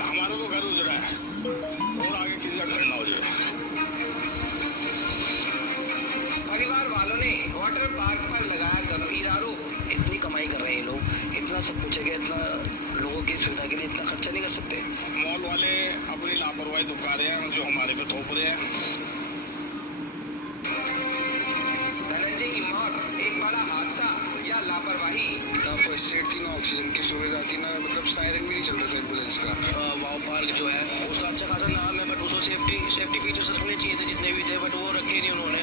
हमारा तो घर उजड़ा है और आगे किसी का घर ना हो जाए। परिवार वालों ने वाटर पार्क पर लगाया गंभीर आरोप। इतनी कमाई कर रहे हैं ये लोग, इतना सब कुछ है कि इतना लोगों की सुविधा के लिए इतना खर्चा नहीं कर सकते। मॉल वाले अपनी लापरवाही दिखा रहे हैं जो हमारे पे थोप रहे हैं। धनंजय की मौत एक बड़ा हादसा या लापरवाही? ना फर्स्ट एड थी, ना ऑक्सीजन की सुविधा थी, ना मतलब सायरन भी नहीं चल रहा था एम्बुलेंस का। वाव पार्क जो है उसका अच्छा खासा नाम है, बट उसको सेफ्टी फीचर्स रखने चाहिए थे जितने भी थे, बट वो रखे नहीं उन्होंने।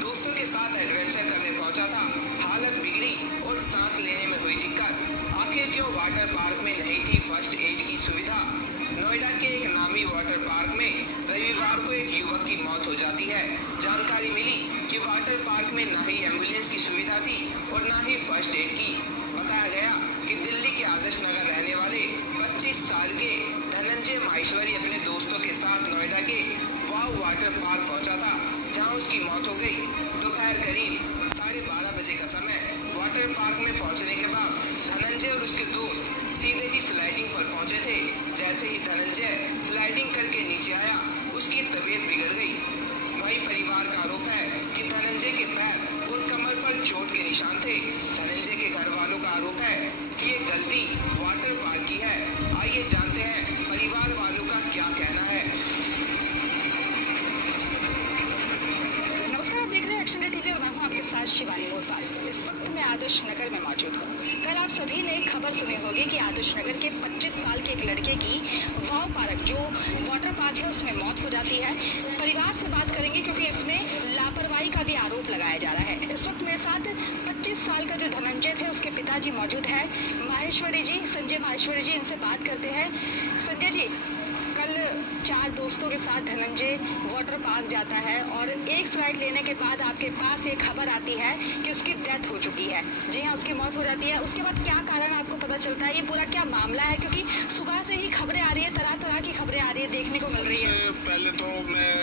दोस्तों के साथ एडवेंचर करने पहुंचा था, हालत बिगड़ी और सांस लेने में हुई दिक्कत। आखिर क्यों वाटर पार्क में नहीं थी फर्स्ट एड की सुविधा? नोएडा के एक नामी वाटर पार्क में रविवार को एक युवक की मौत हो जाती है। जानकारी मिली कि वाटर पार्क में ना ही एम्बुलेंस की सुविधा थी और ना ही फर्स्ट एड की। बताया गया कि दिल्ली के आदर्श नगर रहने वाले 25 साल के धनंजय माहेश्वरी अपने दोस्तों के साथ नोएडा के वाव वाटर पार्क पहुंचा था, जहां उसकी मौत हो गई। दोपहर करीब 12:30 बजे का समय। वाटर पार्क में पहुंचने के बाद धनंजय और उसके दोस्त सीधे ही स्लाइडिंग पर पहुंचे थे। जैसे ही धनंजय स्लाइडिंग करके नीचे आया, उसकी तबीयत बिगड़ गई। वही परिवार का आरोप है कि धनंजय के पैर और कमर पर चोट के निशान थे। धनंजय के घर वालों का आरोप है कि ये गलती वाटर पार्क की है। आइए जानते हैं परिवार वालों का क्या कहना है। नमस्कार, आप देख रहे हैं एक्शन डे टीवी और मैं हूं आपके साथ शिवानी मोरवाल। इस वक्त मैं आदर्श नगर में मौजूद हूं। कल आप सभी ने खबर सुनी होगी कि आदर्श नगर के 25 साल के एक लड़के की वाव पार्क जो वाटर पार्क है उसमें मौत हो जाती है। परिवार से बात करेंगे क्योंकि इसमें लापरवाही का भी आरोप लगाया जा रहा है। इस वक्त मेरे साथ 25 साल का जो धनंजय थे उसके पिताजी मौजूद है, माहेश्वरी जी, संजय माहेश्वरी जी। इनसे बात करते हैं। संजय जी, कल 4 दोस्तों के साथ धनंजय वाटर पार्क जाता है और एक स्लाइड लेने के बाद आपके पास एक खबर आती है कि उसकी डेथ हो चुकी है। जी हाँ, उसकी मौत हो जाती है। उसके बाद क्या कारण आपको पता चलता है? ये पूरा क्या मामला है? क्योंकि सुबह से ही खबरें आ रही है, तरह तरह की खबरें आ रही है, देखने को मिल रही है। सबसे पहले तो मैं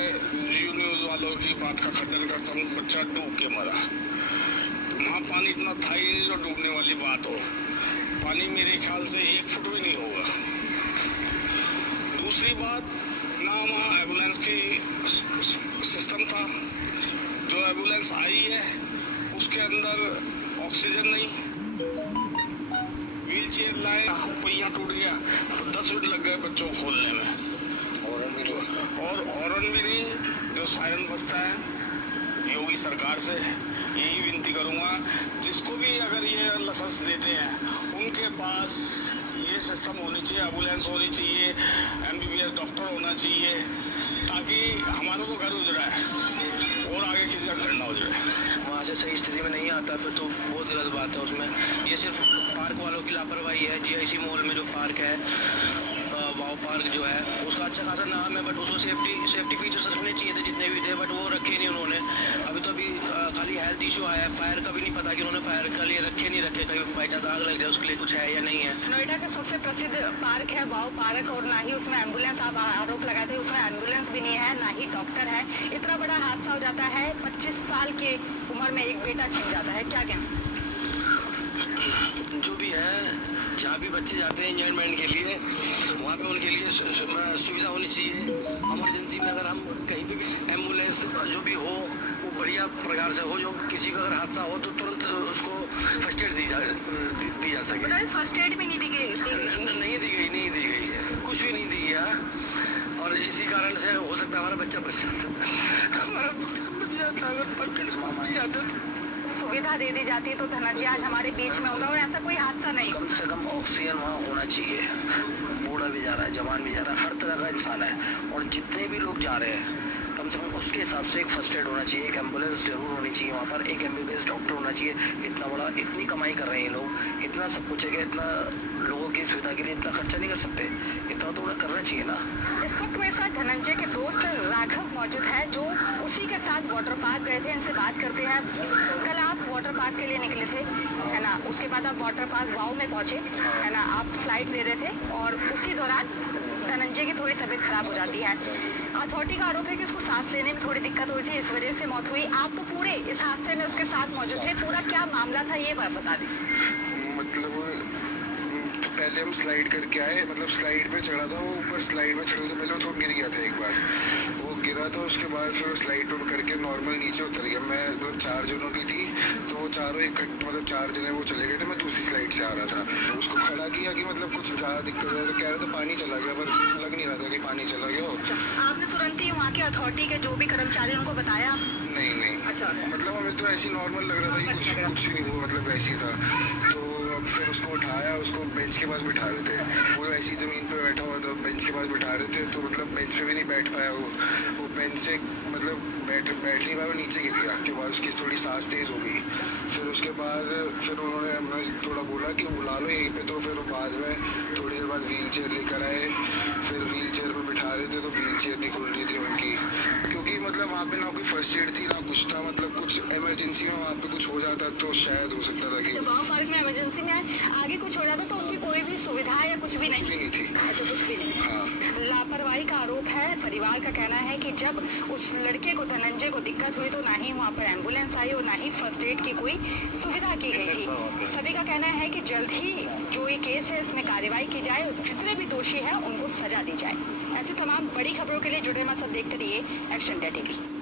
जियो न्यूज वालों की बात का खंडन करता हूँ। बच्चा डूब के मरा, वहाँ पानी इतना था ही नहीं जो डूबने वाली बात हो। पानी मेरे ख्याल से 1 फुट भी नहीं होगा। दूसरी बात, ना वहाँ एम्बुलेंस की सिस्टम था। जो एम्बुलेंस आई है उसके अंदर ऑक्सीजन नहीं, व्हील चेयर लाए, पहिया टूट गया तो 10 मिनट लग गए बच्चों को खोलने में। और हॉर्न भी नहीं, जो सायरन बजता है। योगी सरकार से यही विनती करूंगा, जिसको भी अगर ये लाइसेंस देते हैं उनके पास ये सिस्टम होनी चाहिए, एम्बुलेंस होनी चाहिए, एमबीबीएस डॉक्टर होना चाहिए, ताकि हमारा तो घर उजड़ा है और आगे किसी का घर ना हो जाए। वहाँ से सही स्थिति में नहीं आता फिर तो बहुत गलत बात है उसमें। ये सिर्फ पार्क वालों की लापरवाही है। जीआईसी मॉल में जो पार्क है, वाव पार्क जो है उसका अच्छा खासा नाम है, बट उसको सेफ्टी फीचर्स रखने चाहिए थे जितने भी थे, बट वो रखे नहीं उन्होंने। अभी खाली हेल्थ इशू आया है, फायर का भी नहीं पता कि उन्होंने फायर के लिए रखे नहीं रखे, कहीं बाई चांस आग लग जाए उसके लिए कुछ है या नहीं है। नोएडा का सबसे प्रसिद्ध पार्क है वाव पार्क और ना ही उसमें एम्बुलेंस, आप आरोप लगाते हैं उसमें एम्बुलेंस भी नहीं है, ना ही डॉक्टर है। इतना बड़ा हादसा हो जाता है, 25 साल की उम्र में एक बेटा छिन जाता है, क्या कहना? जो भी है, जहाँ भी बच्चे जाते हैं इंजॉयमेंट के लिए, वहाँ पे उनके लिए सुविधा होनी चाहिए। इमरजेंसी में अगर हम कहीं पे भी एम्बुलेंस जो भी हो वो बढ़िया प्रकार से हो, जो किसी का अगर हादसा हो तो तुरंत उसको फर्स्ट एड दी जा सके। फर्स्ट एड भी नहीं दी गई? नहीं दी गई, कुछ भी नहीं दी गया। और इसी कारण से हो सकता है हमारा बच्चा बच जाता, हमारा बच्चा बच जाता अगर फर्स्ट एड मामा जाता तो। सुविधा दे दी जाती तो धनंजय आज हमारे बीच में होता और ऐसा कोई हादसा नहीं। कम से कम ऑक्सीजन वहाँ होना चाहिए। बूढ़ा भी जा रहा है, जवान भी जा रहा है, हर तरह का इंसान है, और जितने भी लोग जा रहे हैं कम से कम उसके हिसाब से एक फर्स्ट एड होना चाहिए, एक एम्बुलेंस जरूर होनी चाहिए वहाँ पर, एक एमबीबीएस डॉक्टर होना चाहिए। इतनी कमाई कर रहे हैं ये लोग, इतना सब कुछ है कि इतना लोगों की सुविधा के लिए इतना खर्चा नहीं कर सकते, इतना तो उन्हें करना चाहिए ना। इस वक्त मेरे साथ धनंजय के दोस्त राघव मौजूद है जो उसी के साथ वाटर पार्क गए थे। इनसे बात करते हैं। कल आप वाटर पार्क के लिए निकले थे, है ना? उसके बाद आप वाटर पार्क वाव में पहुंचे, है ना? आप स्लाइड ले रहे थे और उसी दौरान धनंजय की थोड़ी तबीयत खराब हो जाती है। अथॉरिटी का आरोप है कि उसको सांस लेने में थोड़ी दिक्कत हुई थी, इस वजह से मौत हुई। आप तो पूरे इस हादसे में उसके साथ मौजूद थे, पूरा क्या मामला था ये बात बता दें। मतलब पहले हम स्लाइड करके आए, मतलब स्लाइड पे चढ़ा था वो, ऊपर स्लाइड पे चढ़ने से पहले वो थोड़ा गिर गया था एक बार, वो गिरा था, उसके बाद फिर वो स्लाइड पे करके नॉर्मल नीचे उतर गया। मैं मतलब 4 जनों की थी, तो वो चारों एक मतलब 4 जने वो चले गए थे, मैं दूसरी स्लाइड से आ रहा था। उसको खड़ा किया कि मतलब कुछ ज़्यादा दिक्कत है, तो कह रहे थे पानी चला गया, पर लग नहीं रहा था कि पानी चला गया हो। आपने तुरंत ही वहाँ के अथॉरिटी के जो भी कर्मचारी उनको बताया? नहीं अच्छा। मतलब हमें तो ऐसे नॉर्मल लग रहा था कि कुछ ही नहीं हुआ, मतलब वैसे ही था। तो अब फिर उसको उठाया, उसको बेंच के पास बिठा रहे थे, वो ऐसी ज़मीन पे बैठा हुआ था, बेंच के पास बिठा रहे थे, तो मतलब बेंच पे भी नहीं बैठ पाया वो बेंच से मतलब बैठ नहीं पाया, वो नीचे गिर गया। उसके बाद उसकी थोड़ी सांस तेज़ हो गई, फिर उसके बाद फिर उन्होंने हमें थोड़ा बोला कि बुला लो यहीं पे, तो फिर बाद में थोड़ी देर बाद व्हील चेयर लेकर आए, फिर व्हील चेयर पर बिठा रहे थे, तो व्हील चेयर नहीं खुल रही थी उनकी, क्योंकि मतलब वहाँ पे ना कोई फर्स्ट एड थी ना कुछ था, मतलब कुछ इमरजेंसी में वहाँ पे कुछ हो जाता तो शायद हो सकता था कि वाव पार्क में इमरजेंसी में आगे कुछ हो जाता तो उनकी कोई भी सुविधा या कुछ भी नहीं? नहीं थी। अच्छा, कुछ भी नहीं। हाँ, लापरवाही का आरोप है। परिवार का कहना है कि जब उस लड़के को, धनंजय को दिक्कत हुई तो ना ही वहाँ पर एम्बुलेंस आई और ना ही फर्स्ट एड की कोई सुविधा की गई थी। सभी का कहना है कि जल्द ही जो ये केस है इसमें कार्रवाई की जाए और जितने भी दोषी हैं उनको सजा दी जाए। ऐसी तमाम बड़ी खबरों के लिए जुड़े हमारे साथ देखते रहिए एक्शन इंडिया टीवी।